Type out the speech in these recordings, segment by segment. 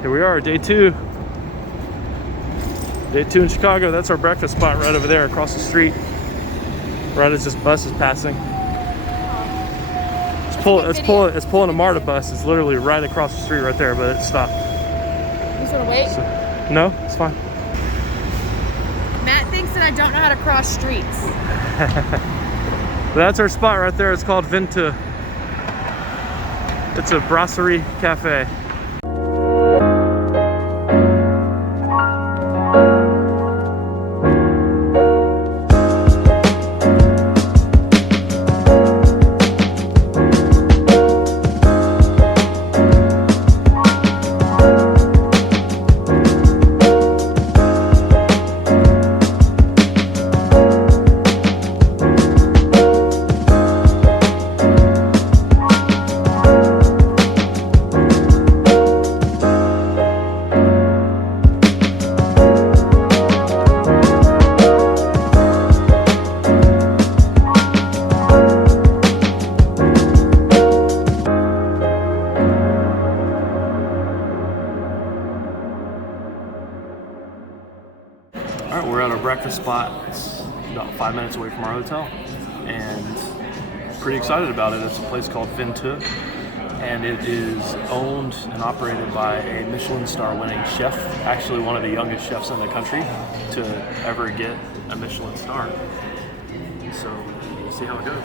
Here we are, day two. Day two in Chicago. That's our breakfast spot right over there across the street. Right as this bus is passing. It's pulling a MARTA bus. It's literally right across the street right there, but it stopped. You just want to wait? So, no, it's fine. Matt thinks that I don't know how to cross streets. That's our spot right there. It's called Venteux. It's a brasserie cafe. Alright, we're at our breakfast spot. It's about 5 minutes away from our hotel, and pretty excited about it. It's a place called Venteux, and it is owned and operated by a Michelin Star winning chef, actually one of the youngest chefs in the country to ever get a Michelin Star. So we'll see how it goes.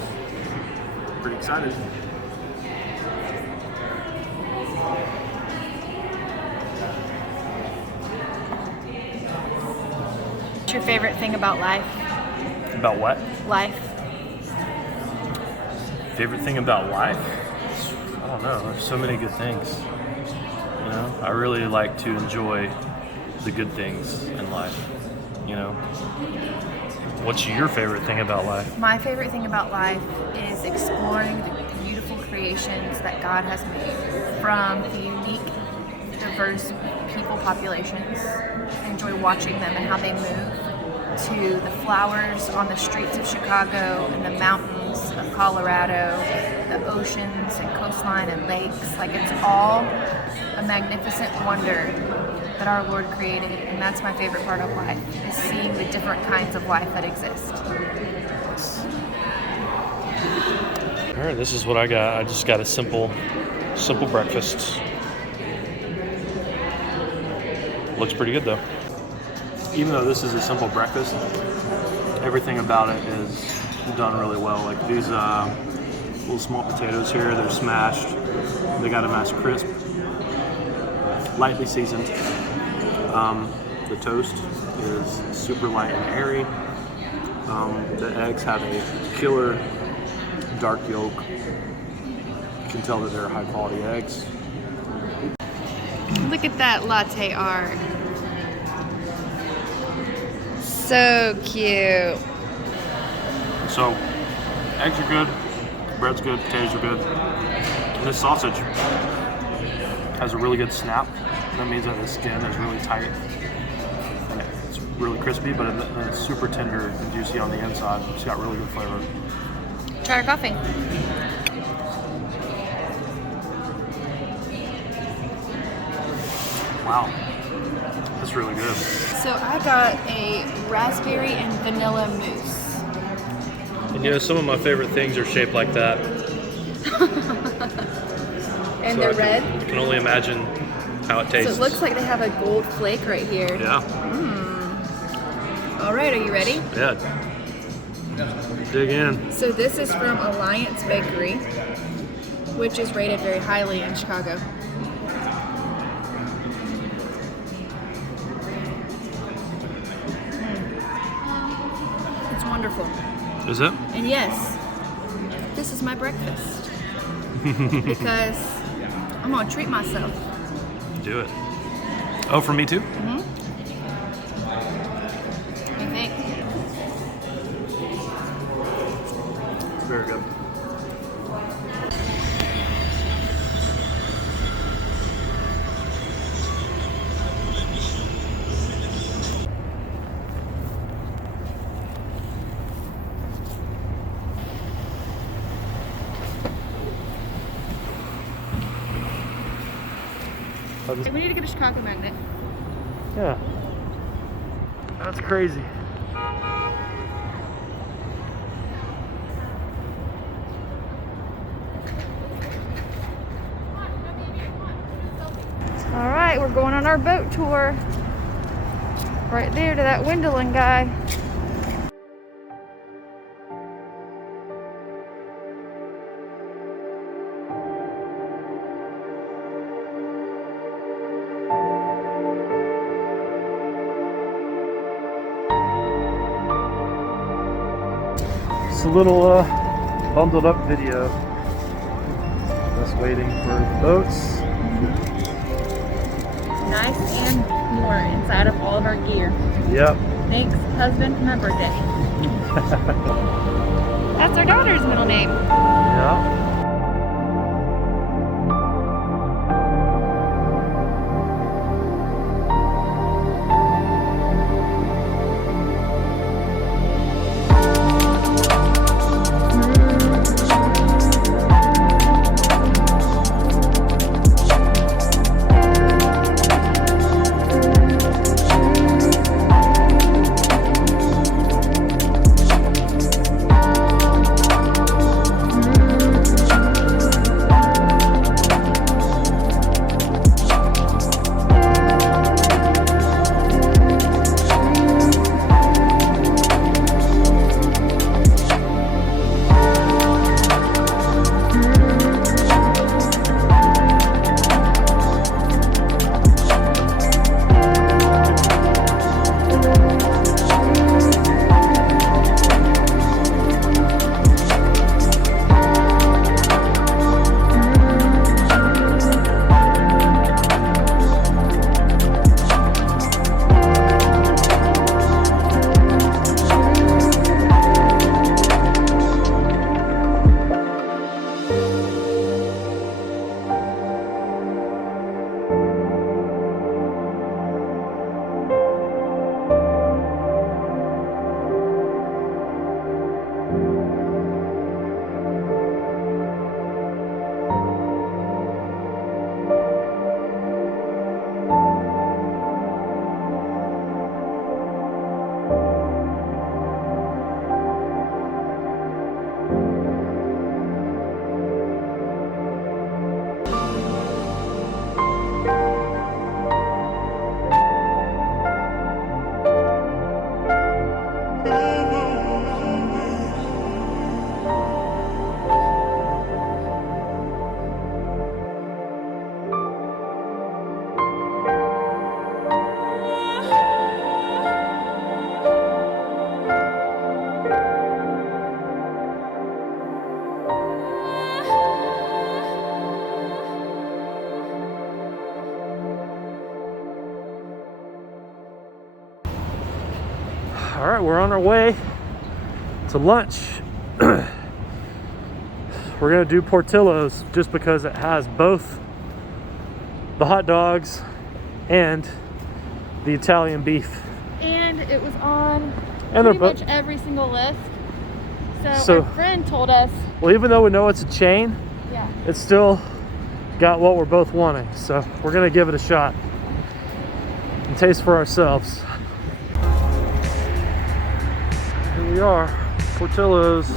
Pretty excited. What's your favorite thing about life? About what? Life. Favorite thing about life? I don't know. There's so many good things. You know, I really like to enjoy the good things in life. You know, what's your favorite thing about life? My favorite thing about life is exploring the beautiful creations that God has made from the unique, diverse people populations. I enjoy watching them and how they move, to the flowers on the streets of Chicago and the mountains of Colorado, the oceans and coastline and lakes. Like, it's all a magnificent wonder that our Lord created, and that's my favorite part of life, is seeing the different kinds of life that exist. All right, this is what I got. I just got a simple breakfast. Looks pretty good though. Even though this is a simple breakfast, everything about it is done really well. Like these little small potatoes here, they're smashed. They got a nice crisp, lightly seasoned. The toast is super light and airy. The eggs have a killer dark yolk. You can tell that they're high quality eggs. Look at that latte art. So cute. So, eggs are good, bread's good, potatoes are good. And this sausage has a really good snap. That means that the skin is really tight. And it's really crispy, but it's super tender and juicy on the inside. It's got really good flavor. Try our coffee. Wow, that's really good. So I got a raspberry and vanilla mousse. And you know, some of my favorite things are shaped like that. And they're red. I can only imagine how it tastes. So it looks like they have a gold flake right here. Yeah. All right, are you ready? Yeah. Dig in. So this is from Alliance Bakery, which is rated very highly in Chicago. It's wonderful. Is it? And yes, this is my breakfast. Because I'm gonna treat myself. Do it. Oh, for me too? Mm-hmm. What do you think? Very good. We need to get a Chicago magnet. Yeah. That's crazy. All right, we're going on our boat tour. Right there to that Windling guy. It's a little bundled up video. Just waiting for the boats. Nice and more inside of all of our gear. Yep. Thanks, husband, for my birthday. That's our daughter's middle name. Yeah. All right, we're on our way to lunch. We're gonna do Portillo's just because it has both the hot dogs and the Italian beef. And it was on And pretty much every single list. So our friend told us. Well, even though we know it's a chain, Yeah. it's still got what we're both wanting. So we're gonna give it a shot and taste for ourselves. Here we are, Portillo's.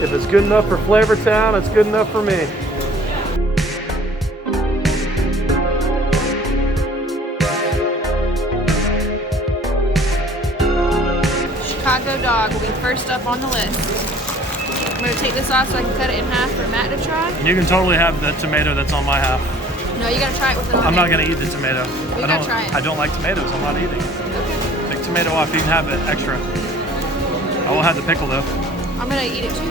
If it's good enough for Flavor Town, it's good enough for me. Chicago dog will be first up on the list. I'm going to take this off so I can cut it in half for Matt to try. You can totally have the tomato that's on my half. No, you got to try it with it on I'm not there. gonna eat the tomato. You gotta try it. I don't like tomatoes. I'm not eating it. Okay. Take tomato off. You can have it extra. I will have the pickle though. I'm going to eat it too.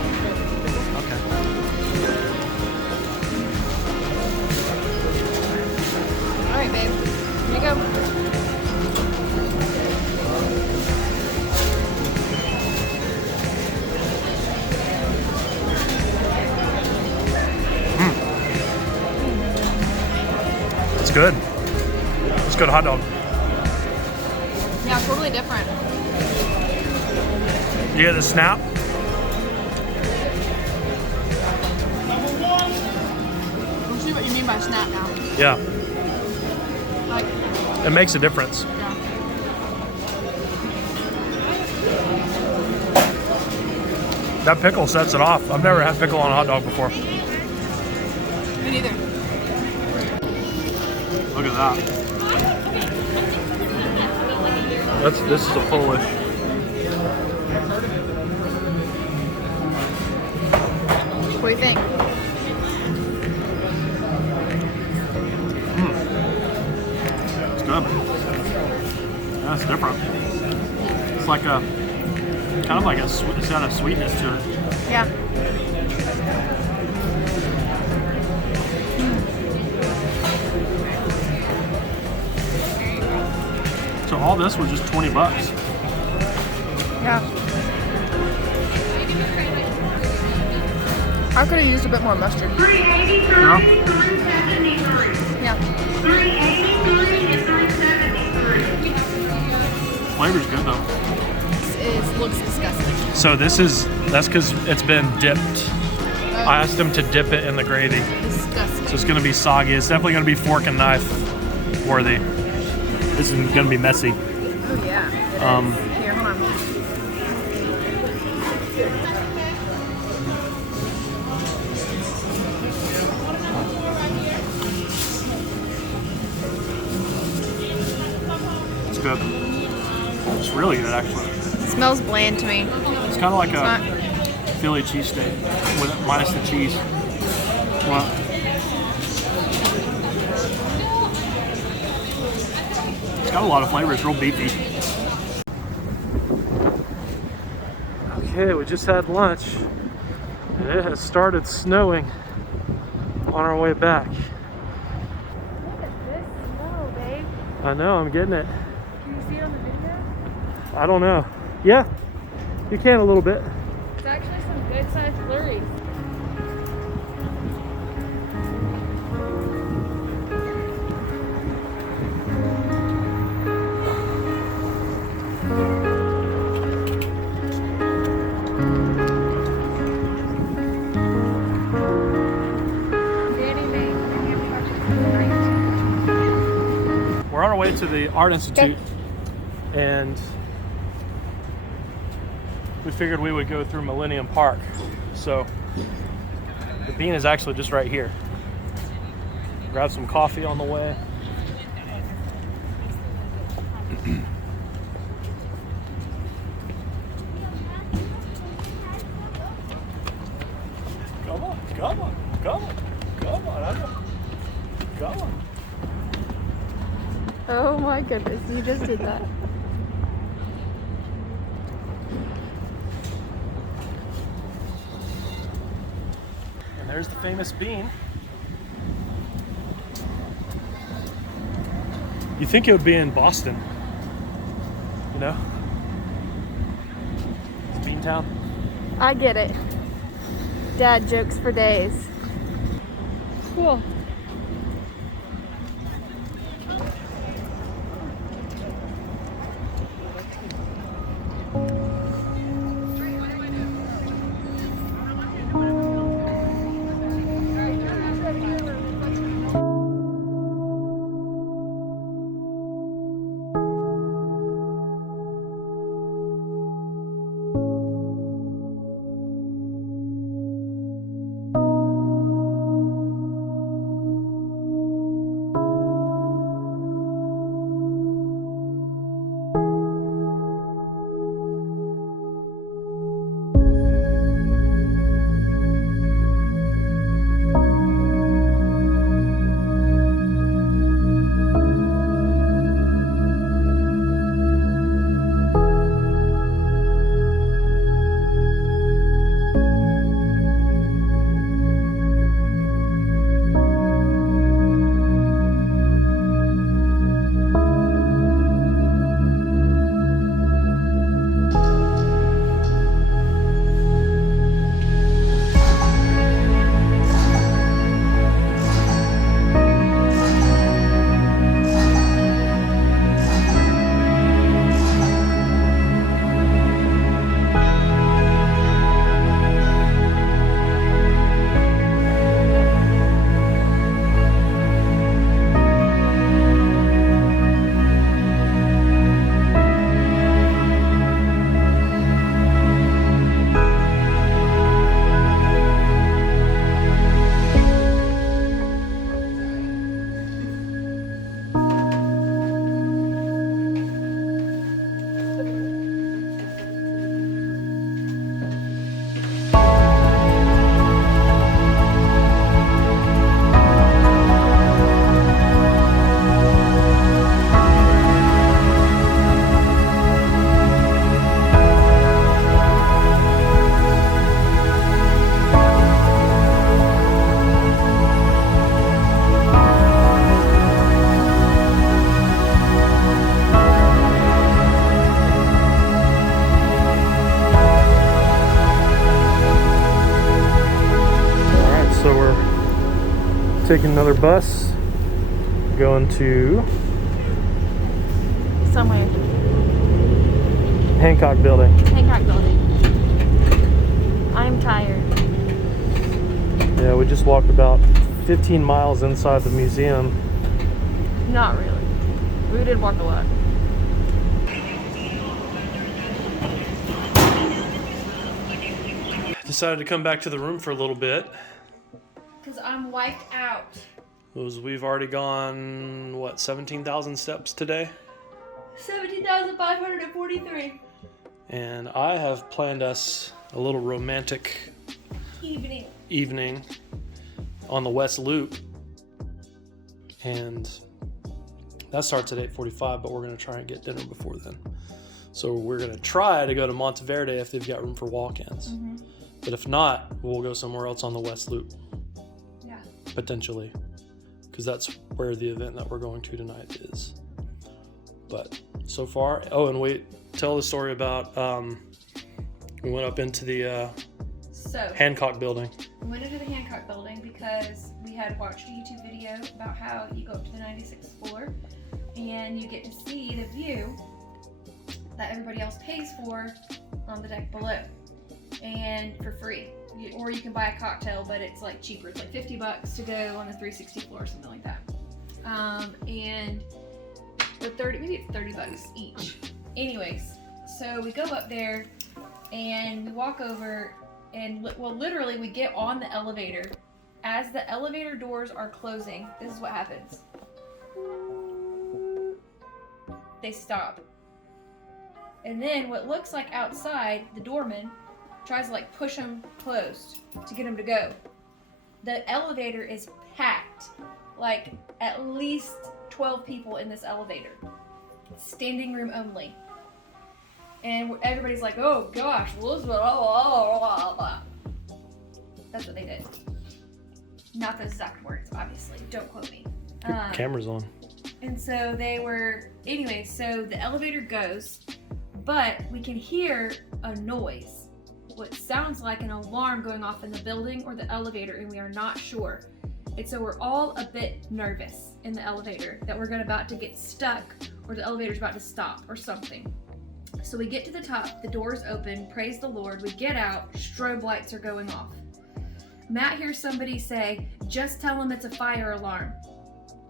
good. It's a good hot dog. Yeah, totally different. You get the snap? We'll see what you mean by snap now. Yeah. Like, It makes a difference. yeah. That pickle sets it off. I've never had pickle on a hot dog before. Me neither. Look at that. This is a Polish. What do you think? It's good. Yeah, it's different. It's like a kind of like it's got a sweetness to it. Yeah. So all this was just 20 bucks. Yeah. I could have used a bit more mustard. Yeah. Yeah. Flavor's good though. This looks disgusting. So that's because it's been dipped. I asked him to dip it in the gravy. Disgusting. So it's gonna be soggy. It's definitely gonna be fork and knife worthy. This is gonna be messy. Oh yeah. It is. Here, hold on. It's good. It's really good actually. It smells bland to me. It's kind of like a Philly cheesesteak with minus the cheese. Well, it's got a lot of flavor. It's real beefy. Okay, we just had lunch and it has started snowing on our way back. Look at this snow, babe. I know, I'm getting it. Can you see it on the video? I don't know. Yeah, you can a little bit. It's actually some good sized flurries. We're on our way to the Art Institute, and we figured we would go through Millennium Park. So the bean is actually just right here. Grab some coffee on the way. Come on, come on, come on, come on, come on. Oh my goodness, you just did that. And there's the famous bean. You think it would be in Boston, you know? It's Beantown. I get it. Dad jokes for days. Cool. taking another bus, going to Somewhere. Hancock Building. Hancock Building. I'm tired. Yeah, we just walked about 15 miles inside the museum. Not really. We did walk a lot. Decided to come back to the room for a little bit. Because I'm wiped out. We've already gone, what, 17,000 steps today? 17,543. And I have planned us a little romantic evening on the West Loop. And that starts at 8:45, but we're going to try and get dinner before then. So we're going to try to go to Monteverde if they've got room for walk-ins. Mm-hmm. But if not, we'll go somewhere else on the West Loop. Yeah. Potentially. Because that's where the event that we're going to tonight is. But so far, oh, and wait, tell the story about, we went up into the Hancock Building. We went into the Hancock Building because we had watched a YouTube video about how you go up to the 96th floor and you get to see the view that everybody else pays for on the deck below, and for free. Or you can buy a cocktail, but it's like cheaper. It's like $50 to go on the 360 floor or something like that. And or 30, maybe it's $30 each. Anyways, so we go up there and we walk over, and well, literally we get on the elevator. As the elevator doors are closing, this is what happens. They stop. And then what looks like outside, the doorman tries to like push them closed to get them to go. The elevator is packed. Like at least 12 people in this elevator. Standing room only. And everybody's like, oh gosh, Elizabeth, blah, blah, blah. That's what they did. Not those exact words, obviously. Don't quote me. Camera's on. And so they were, anyway, so the elevator goes, but we can hear a noise. What sounds like an alarm going off in the building or the elevator, and we are not sure. And so we're all a bit nervous in the elevator that we're about to get stuck or the elevator's about to stop or something. So we get to the top, the doors open, praise the Lord, we get out, strobe lights are going off. Matt hears somebody say, just tell him it's a fire alarm.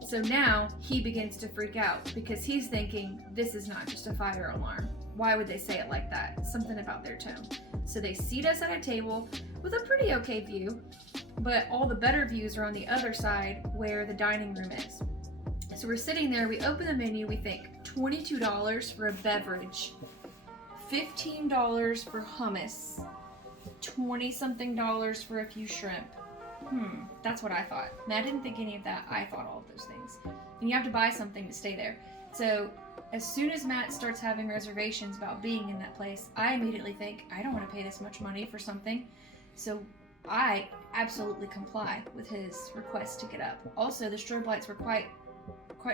So now he begins to freak out because he's thinking, this is not just a fire alarm. Why would they say it like that? Something about their tone. So they seat us at a table with a pretty okay view, but all the better views are on the other side where the dining room is. So we're sitting there, we open the menu, we think $22 for a beverage, $15 for hummus, 20-something dollars for a few shrimp. That's what I thought. Matt didn't think any of that. I thought all of those things. And you have to buy something to stay there. So as soon as Matt starts having reservations about being in that place, I immediately think, I don't want to pay this much money for something. So I absolutely comply with his request to get up. Also, the strobe lights were quite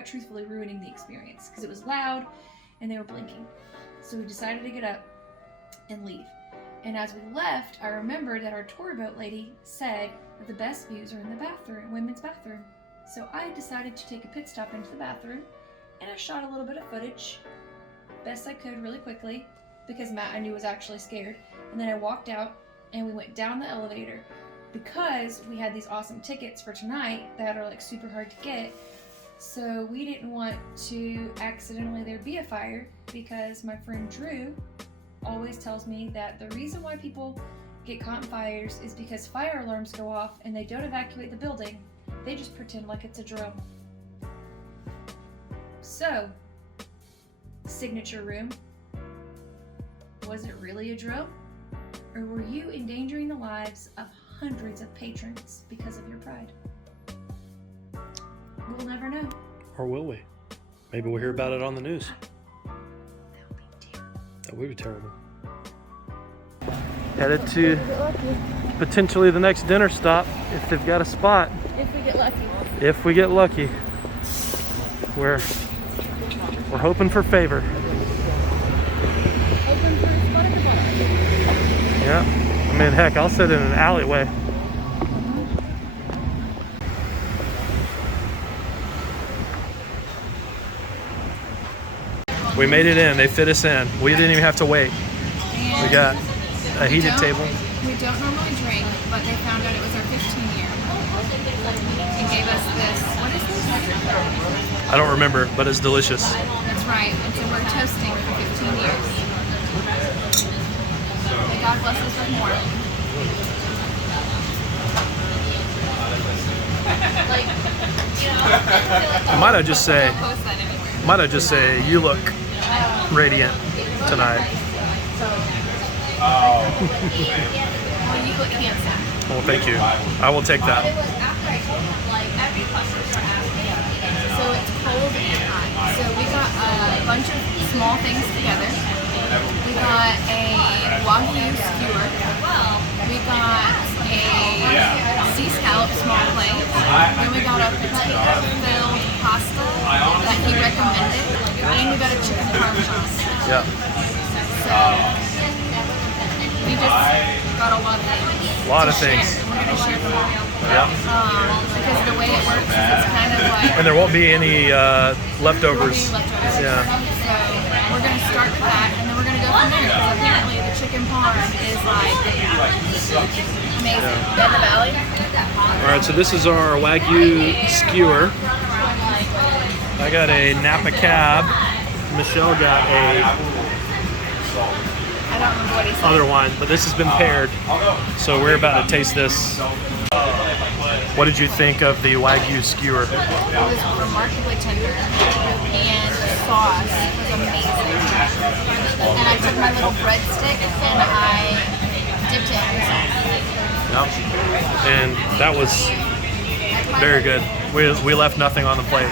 truthfully ruining the experience because it was loud and they were blinking. So we decided to get up and leave. And as we left, I remembered that our tour boat lady said that the best views are in the bathroom, women's bathroom. So I decided to take a pit stop into the bathroom, and I shot a little bit of footage, best I could really quickly, because Matt I knew was actually scared. And then I walked out and we went down the elevator. Because we had these awesome tickets for tonight that are like super hard to get, so we didn't want to accidentally there be a fire, because my friend Drew always tells me that the reason why people get caught in fires is because fire alarms go off and they don't evacuate the building. They just pretend like it's a drum. So, signature room, was it really a drum? Or were you endangering the lives of hundreds of patrons because of your pride? We'll never know. Or will we? Maybe we'll hear about it on the news. That would be terrible. Headed to potentially the next dinner stop if they've got a spot. If we get lucky. If we get lucky. We're hoping for favor. Open for a spot at the bar. Yeah. I mean, heck, I'll sit in an alleyway. We made it in. They fit us in. We didn't even have to wait. We got a heated table. We don't normally drink, but they found out it was our 15 year and gave us this. What is this? I don't remember, but it's delicious. That's right. And so we're toasting for 15 years. May God bless us with more. Might I just say, you look radiant tonight. Well, you look handsome. Well, thank you. I will take that. So it's cold and hot. So we got a bunch of small things together. We got a Wagyu skewer. We got a sea scallop small plate. Then we got a potato-filled pasta that he recommended. And we got a chicken parmesan. Yeah. So we just got a lot of things. A lot of things. We're going to share them all. Yeah. Because the way it works is it's kind of like... And there won't be any leftovers. Yeah. So we're going to start with that, and then we're going to go from there, because apparently the chicken parm is like amazing. Dead Valley. All right, so this is our Wagyu skewer. I got a Napa cab. Michelle got a I don't remember what he said. other one, but this has been paired. So we're about to taste this. What did you think of the Wagyu skewer? It was remarkably tender, and the sauce was amazing. And I took my little breadstick and I dipped it in sauce. Yep. And that was very good. We left nothing on the plate.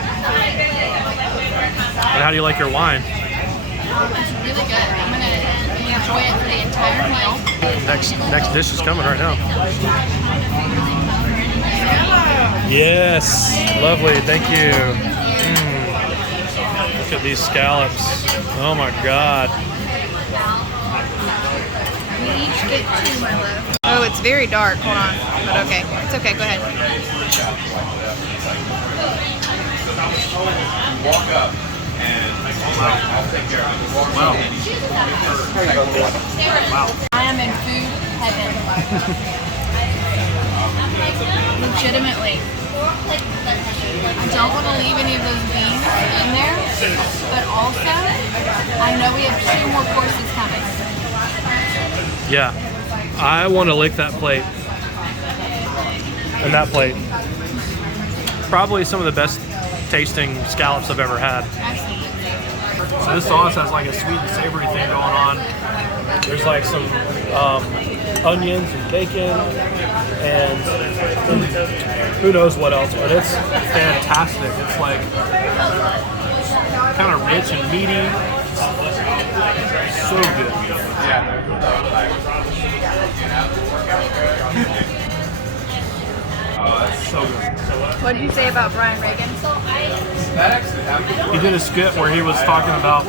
And how do you like your wine? It's really good. I'm going to enjoy it for the entire meal. Next dish is coming right now. Yes, lovely, thank you. Look at these scallops. Oh my God. We each get two, my love. Oh, it's very dark. Hold on. But okay. It's okay. Go ahead. Walk up and I'll take care of it. Wow. I am in food heaven. Legitimately. I don't want to leave any of those beans in there, but also, I know we have 2 more courses coming. Yeah, I want to lick that plate. And that plate. Probably some of the best tasting scallops I've ever had. So this sauce has like a sweet and savory thing going on. There's like some onions and bacon and who knows what else, but it's fantastic. It's like kind of rich and meaty. So good. So good. What did you say about Brian Reagan? He did a skit where he was talking about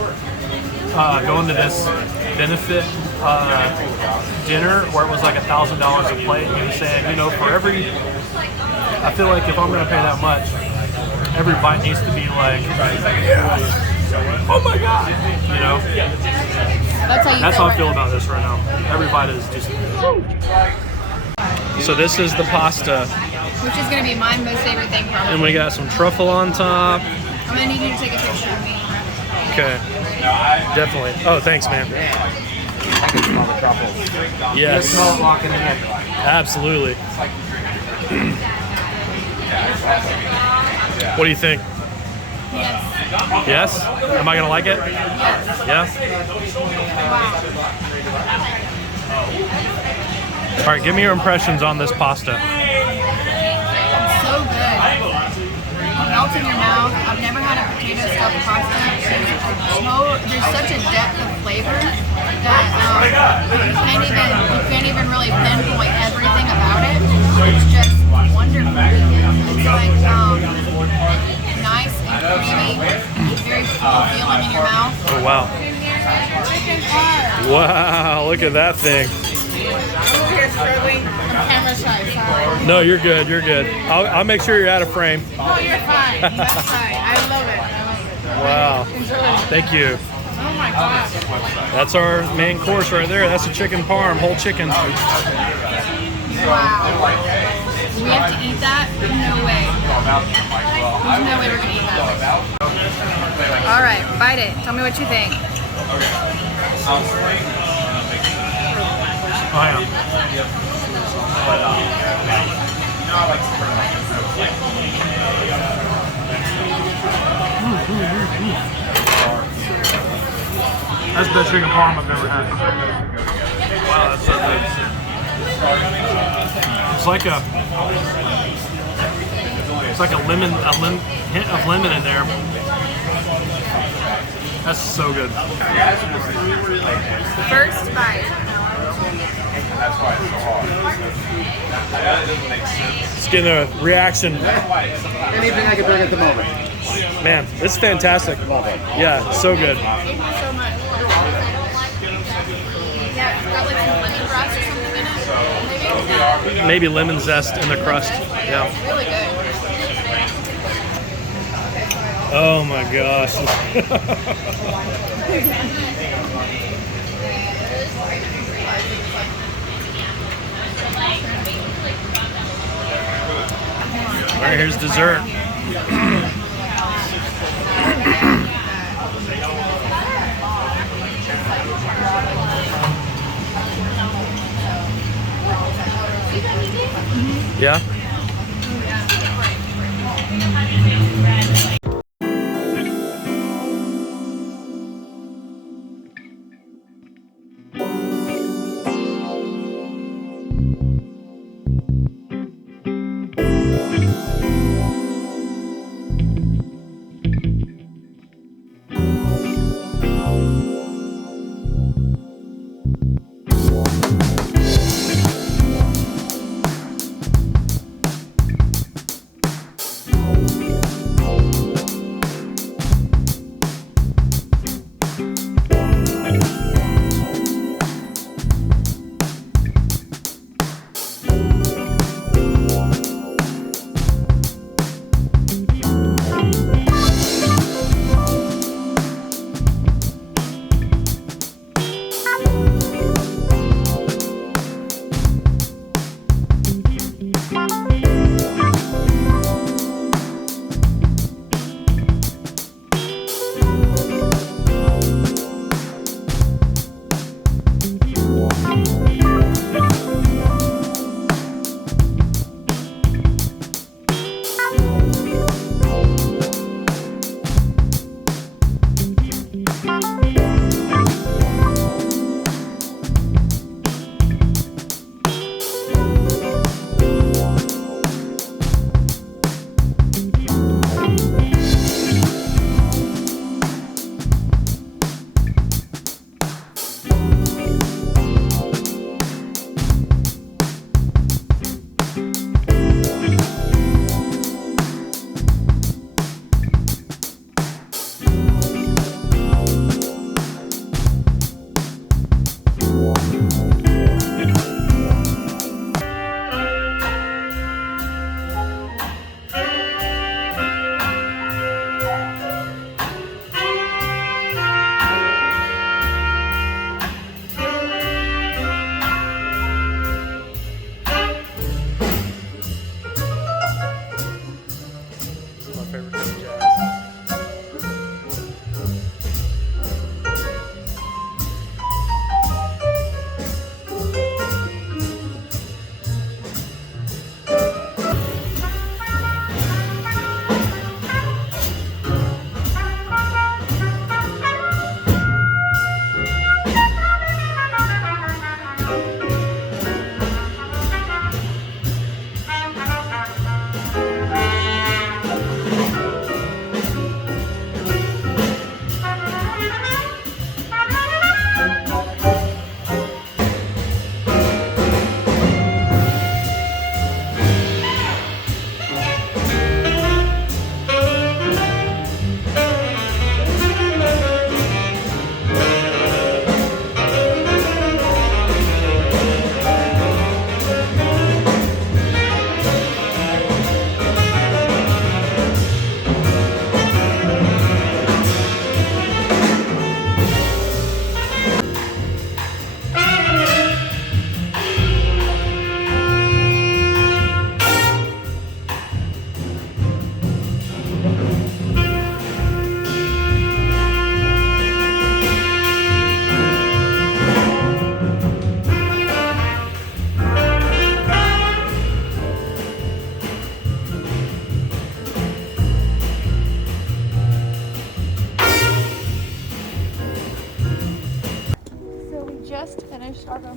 going to this benefit dinner where it was like $1,000 a plate. And he was saying, you know, for every, I feel like if I'm going to pay that much, every bite needs to be like, oh my God, you know? That's how I feel about this right now. Every bite is just. So this is the pasta. Which is going to be my most favorite thing probably. And we got some truffle on top. I'm going to need you to take a picture of me. Okay. Definitely. Oh, thanks, man. I can smell the truffles. Yes. Smell it walking in. Absolutely. What do you think? Yes. Yes? Am I going to like it? Yes. Yeah? All right, give me your impressions on this pasta. So good. It melts in your mouth. I've never had a potato stuffed pasta. There's such a depth of flavor that you can't even really pinpoint everything about it. It's just wonderful. It's like nice and creamy, very full feeling in your mouth. Oh, wow. Wow, look at that thing. You're struggling. I'm camera shy, sorry. No, you're good. You're good. I'll make sure you're out of frame. No, you're fine. That's fine. I love it. Wow. Enjoy. Thank you. Oh my gosh. That's our main course right there. That's a chicken parm, whole chicken. Wow. We have to eat that? No way. There's no way we're gonna eat that. All right, bite it. Tell me what you think. Oh yeah. That's the best chicken parm I've ever had. Wow, that's so good. It's like a hint of lemon in there. That's so good. First bite. That's why it's so hard. That doesn't make sense. Just getting a reaction. Anything I can bring at the moment. Man, this is fantastic. Love it. Yeah, so good. Thank you so much. Yeah, it's got like some lemon grass or something in it. Maybe. Maybe lemon zest in the crust. Yeah. It's really good. Oh my gosh. All right, here's dessert. Yeah?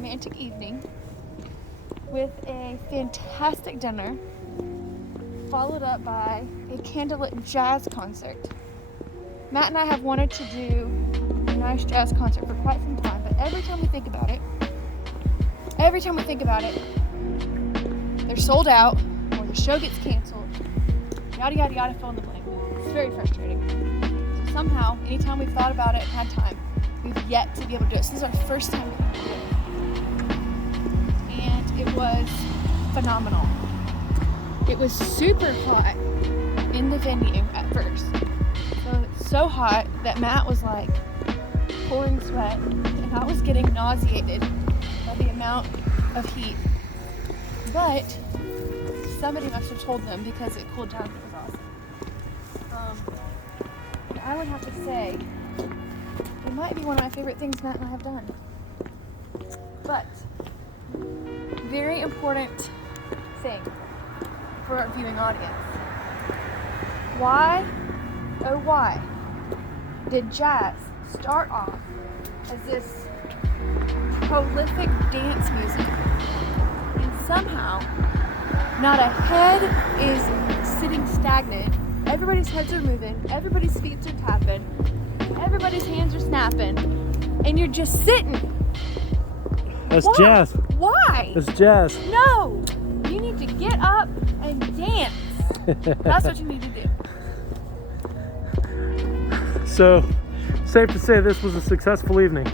romantic evening with a fantastic dinner, followed up by a Candlelight jazz concert. Matt and I have wanted to do a nice jazz concert for quite some time, but every time we think about it, they're sold out, or the show gets canceled, yada yada yada, fill in the blank. It's very frustrating. So somehow, anytime we've thought about it and had time, we've yet to be able to do it. So this is our first time doing it. And it was phenomenal. It was super hot in the venue at first. So hot that Matt was like pouring sweat, and I was getting nauseated by the amount of heat. But somebody must have told them because it cooled down. It was awesome. I would have to say it might be one of my favorite things Matt and I have done. But very important thing for our viewing audience. Why, oh why, did jazz start off as this prolific dance music, and somehow not a head is sitting stagnant? Everybody's heads are moving, everybody's feet are tapping, everybody's hands are snapping, and you're just sitting. That's Why? jazz. Why? That's jazz. No! You need to get up and dance. That's what you need to do. So, safe to say this was a successful evening.